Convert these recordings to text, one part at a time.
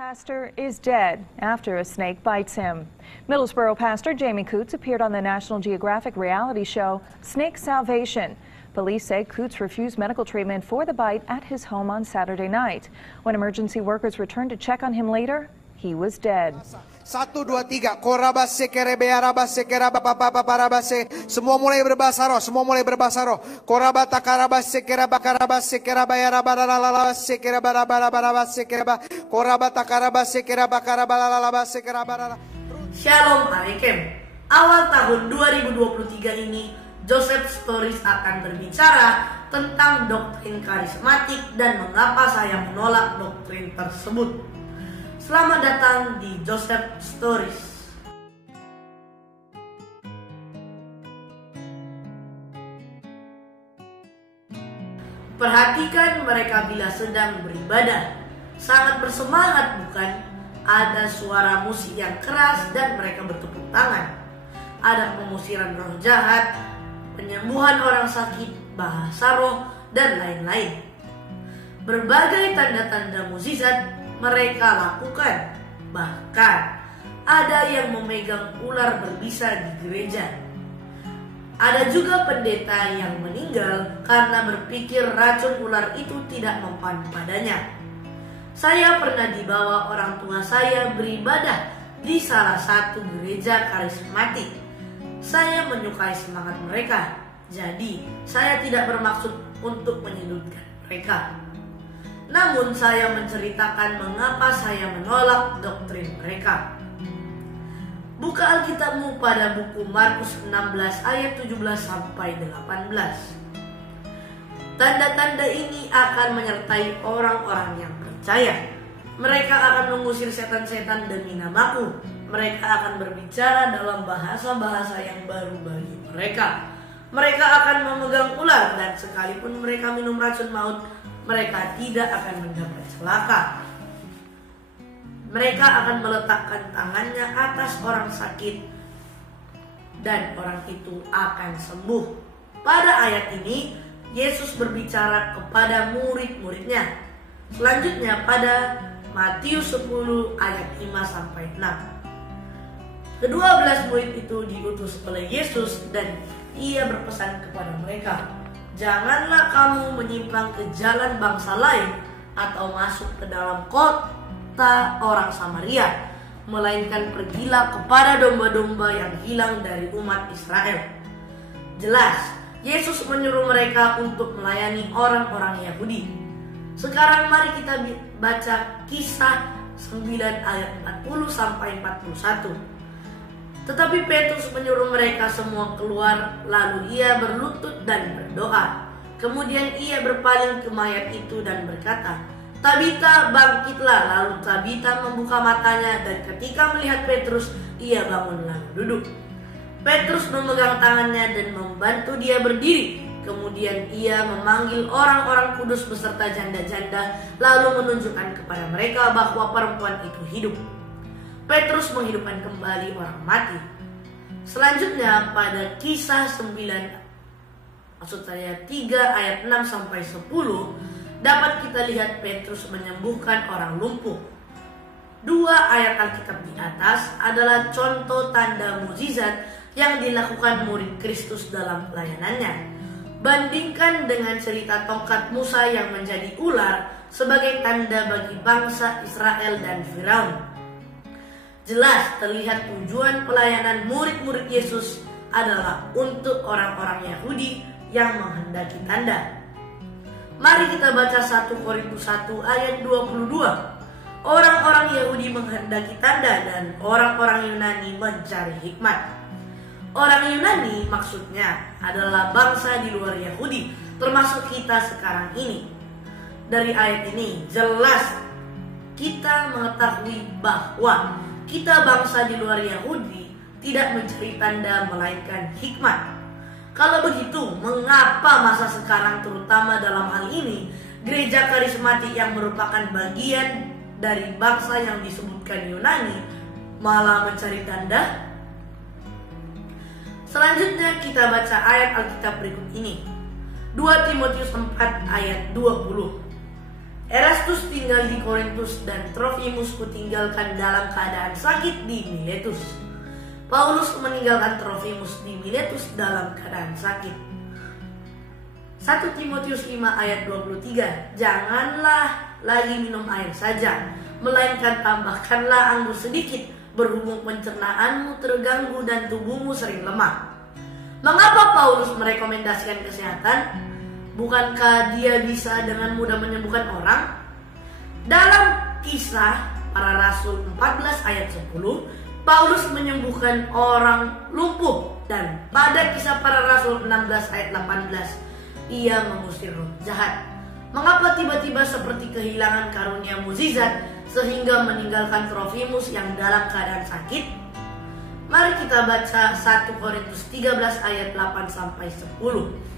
pastor is dead after a snake bites him. Middlesboro pastor Jamie Coots appeared on the National Geographic reality show Snake Salvation. Police say Coots refused medical treatment for the bite at his home on Saturday night. When emergency workers returned to check on him later, he was dead. 1, 2, 3, korabase kerebearabase kerabapapaparabase. Semua mulai berbahasa roh, semua mulai berbahasa roh. Korabata karabase kerabakarabase kerabayarabarabase kerabarabarabase keraba. Korabata karabase kerabakarabalalabase kerabarala. Shalom Alaikum. Awal tahun 2023 ini, Joseph Stories akan berbicara tentang doktrin karismatik dan mengapa saya menolak doktrin tersebut. Selamat datang di Joseph Stories. Perhatikan mereka bila sedang beribadah. Sangat bersemangat bukan? Ada suara musik yang keras dan mereka bertepuk tangan. Ada pengusiran roh jahat, penyembuhan orang sakit, bahasa roh, dan lain-lain. Berbagai tanda-tanda mukjizat mereka lakukan. Bahkan ada yang memegang ular berbisa di gereja. Ada juga pendeta yang meninggal karena berpikir racun ular itu tidak mempan padanya. Saya pernah dibawa orang tua saya beribadah di salah satu gereja karismatik. Saya menyukai semangat mereka, jadi saya tidak bermaksud untuk menyudutkan mereka. Namun saya menceritakan mengapa saya menolak doktrin mereka. Buka Alkitabmu pada buku Markus 16 ayat 17 sampai 18. Tanda-tanda ini akan menyertai orang-orang yang percaya. Mereka akan mengusir setan-setan demi namaku. Mereka akan berbicara dalam bahasa-bahasa yang baru bagi mereka. Mereka akan memegang ular dan sekalipun mereka minum racun maut, mereka tidak akan mendapat celaka. Mereka akan meletakkan tangannya atas orang sakit dan orang itu akan sembuh. Pada ayat ini, Yesus berbicara kepada murid-muridnya. Selanjutnya pada Matius 10 ayat 5 sampai 6. Kedua-belas murid itu diutus oleh Yesus dan ia berpesan kepada mereka, janganlah kamu menyimpang ke jalan bangsa lain atau masuk ke dalam kota orang Samaria, melainkan pergilah kepada domba-domba yang hilang dari umat Israel. Jelas, Yesus menyuruh mereka untuk melayani orang-orang Yahudi. Sekarang mari kita baca Kisah 9 ayat 40 sampai 41. Tetapi Petrus menyuruh mereka semua keluar, lalu ia berlutut dan berdoa. Kemudian ia berpaling ke mayat itu dan berkata, Tabita, bangkitlah. Lalu Tabita membuka matanya dan ketika melihat Petrus, ia bangun lalu duduk. Petrus memegang tangannya dan membantu dia berdiri. Kemudian ia memanggil orang-orang kudus beserta janda-janda, lalu menunjukkan kepada mereka bahwa perempuan itu hidup. Petrus menghidupkan kembali orang mati. Selanjutnya pada Kisah 3 ayat 6 sampai 10 dapat kita lihat Petrus menyembuhkan orang lumpuh. 2 ayat Alkitab di atas adalah contoh tanda mukjizat yang dilakukan murid Kristus dalam pelayanannya. Bandingkan dengan cerita tongkat Musa yang menjadi ular sebagai tanda bagi bangsa Israel dan Firaun. Jelas terlihat tujuan pelayanan murid-murid Yesus adalah untuk orang-orang Yahudi yang menghendaki tanda. Mari kita baca 1 Korintus 1 ayat 22. Orang-orang Yahudi menghendaki tanda dan orang-orang Yunani mencari hikmat. Orang Yunani maksudnya adalah bangsa di luar Yahudi, termasuk kita sekarang ini. Dari ayat ini jelas kita mengetahui bahwa kita bangsa di luar Yahudi tidak mencari tanda melainkan hikmat. Kalau begitu, mengapa masa sekarang terutama dalam hal ini gereja karismatik yang merupakan bagian dari bangsa yang disebutkan Yunani malah mencari tanda? Selanjutnya kita baca ayat Alkitab berikut ini. 2 Timotius 4 ayat 20. Erastus tinggal di Korintus dan Trofimus kutinggalkan dalam keadaan sakit di Miletus. Paulus meninggalkan Trofimus di Miletus dalam keadaan sakit. 1 Timotius 5 ayat 23. Janganlah lagi minum air saja, melainkan tambahkanlah anggur sedikit, berhubung pencernaanmu terganggu dan tubuhmu sering lemah. Mengapa Paulus merekomendasikan kesehatan? Bukankah dia bisa dengan mudah menyembuhkan orang? Dalam Kisah Para Rasul 14 ayat 10, Paulus menyembuhkan orang lumpuh, dan pada Kisah Para Rasul 16 ayat 18, ia mengusir roh jahat. Mengapa tiba-tiba seperti kehilangan karunia mukjizat sehingga meninggalkan Trofimus yang dalam keadaan sakit? Mari kita baca 1 Korintus 13 ayat 8 sampai 10.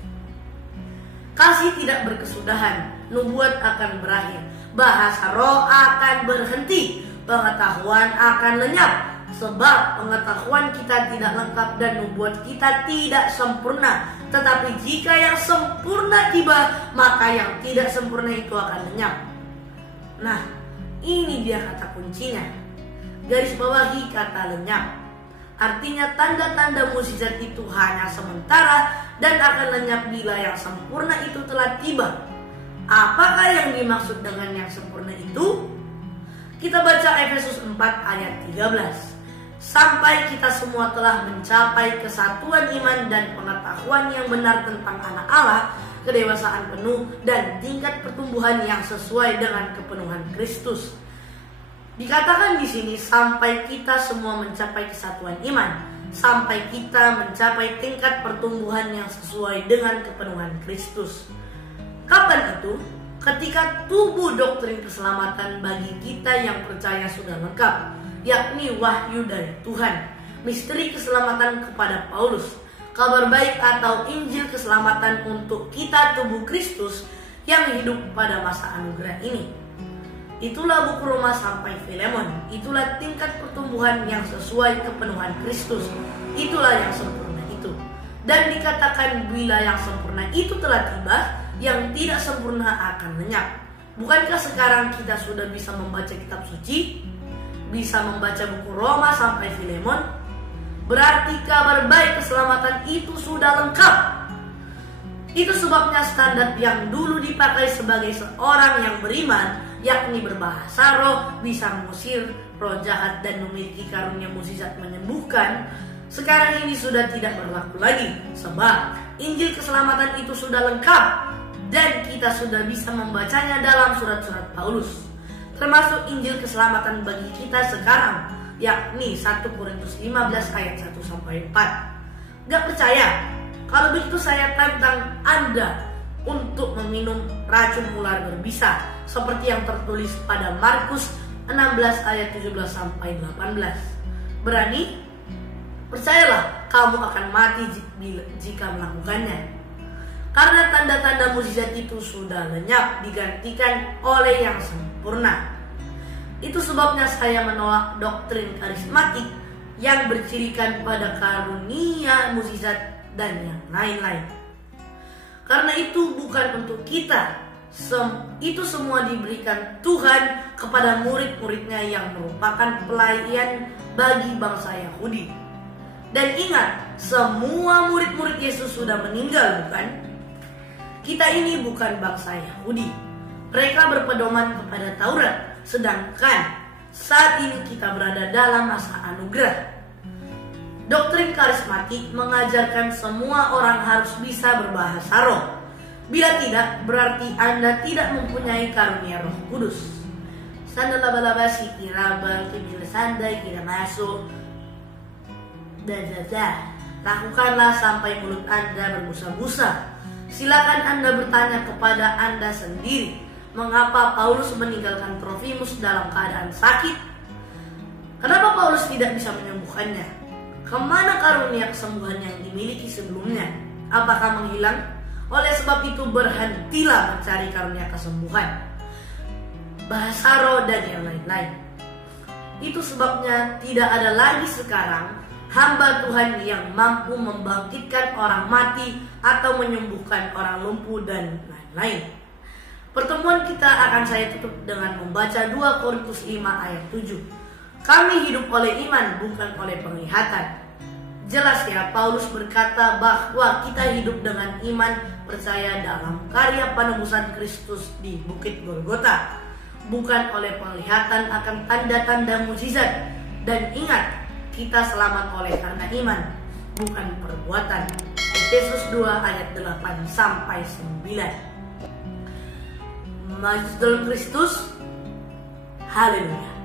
Kasih tidak berkesudahan, nubuat akan berakhir, bahasa roh akan berhenti, pengetahuan akan lenyap, sebab pengetahuan kita tidak lengkap dan nubuat kita tidak sempurna. Tetapi jika yang sempurna tiba, maka yang tidak sempurna itu akan lenyap. Nah, ini dia kata kuncinya. Garis bawahi kata lenyap. Artinya tanda-tanda mukjizat itu hanya sementara dan akan lenyap bila yang sempurna itu telah tiba. Apakah yang dimaksud dengan yang sempurna itu? Kita baca Efesus 4 ayat 13. Sampai kita semua telah mencapai kesatuan iman dan pengetahuan yang benar tentang anak Allah, kedewasaan penuh dan tingkat pertumbuhan yang sesuai dengan kepenuhan Kristus. Dikatakan di sini sampai kita semua mencapai kesatuan iman, sampai kita mencapai tingkat pertumbuhan yang sesuai dengan kepenuhan Kristus. Kapan itu? Ketika tubuh doktrin keselamatan bagi kita yang percaya sudah lengkap, yakni wahyu dari Tuhan, misteri keselamatan kepada Paulus, kabar baik atau Injil keselamatan untuk kita tubuh Kristus yang hidup pada masa anugerah ini. Itulah buku Roma sampai Filemon. Itulah tingkat pertumbuhan yang sesuai kepenuhan Kristus. Itulah yang sempurna itu. Dan dikatakan bila yang sempurna itu telah tiba, yang tidak sempurna akan lenyap. Bukankah sekarang kita sudah bisa membaca kitab suci? Bisa membaca buku Roma sampai Filemon? Berarti kabar baik keselamatan itu sudah lengkap. Itu sebabnya standar yang dulu dipakai sebagai seorang yang beriman, yakni berbahasa roh, bisa mengusir roh jahat dan memiliki karunia mukjizat menyembuhkan, sekarang ini sudah tidak berlaku lagi. Sebab Injil keselamatan itu sudah lengkap dan kita sudah bisa membacanya dalam surat-surat Paulus, termasuk Injil keselamatan bagi kita sekarang, yakni 1 Korintus 15 ayat 1 sampai 4. Gak percaya? Kalau begitu saya tantang Anda untuk meminum racun ular berbisa seperti yang tertulis pada Markus 16 ayat 17 sampai 18. Berani? Percayalah, kamu akan mati jika melakukannya. Karena tanda-tanda mukjizat itu sudah lenyap digantikan oleh yang sempurna. Itu sebabnya saya menolak doktrin karismatik yang bercirikan pada karunia mukjizat dan yang lain-lain. Karena itu bukan untuk kita. Itu semua diberikan Tuhan kepada murid-muridnya yang merupakan pelayan bagi bangsa Yahudi. Dan ingat, semua murid-murid Yesus sudah meninggal, bukan? Kita ini bukan bangsa Yahudi. Mereka berpedoman kepada Taurat, sedangkan saat ini kita berada dalam masa anugerah. Doktrin karismatik mengajarkan semua orang harus bisa berbahasa roh. Bila tidak, berarti Anda tidak mempunyai karunia Roh Kudus. Sanda laba-laba si kiraba kibila sandai kira masuk. Lakukanlah sampai mulut Anda berbusa-busa. Silakan Anda bertanya kepada Anda sendiri, mengapa Paulus meninggalkan Trofimus dalam keadaan sakit? Kenapa Paulus tidak bisa menyembuhkannya? Kemana karunia kesembuhan yang dimiliki sebelumnya? Apakah menghilang? Oleh sebab itu berhentilah mencari karunia kesembuhan, bahasa roh dan yang lain-lain. Itu sebabnya tidak ada lagi sekarang hamba Tuhan yang mampu membangkitkan orang mati atau menyembuhkan orang lumpuh dan lain-lain. Pertemuan kita akan saya tutup dengan membaca 2 Korintus 5 ayat 7. Kami hidup oleh iman, bukan oleh penglihatan. Jelas ya, Paulus berkata bahwa kita hidup dengan iman, percaya dalam karya penebusan Kristus di Bukit Golgota, bukan oleh penglihatan akan tanda-tanda mukjizat. Dan ingat, kita selamat oleh karena iman, bukan perbuatan. Efesus 2 ayat 8 sampai 9. Maju dalam Kristus. Haleluya.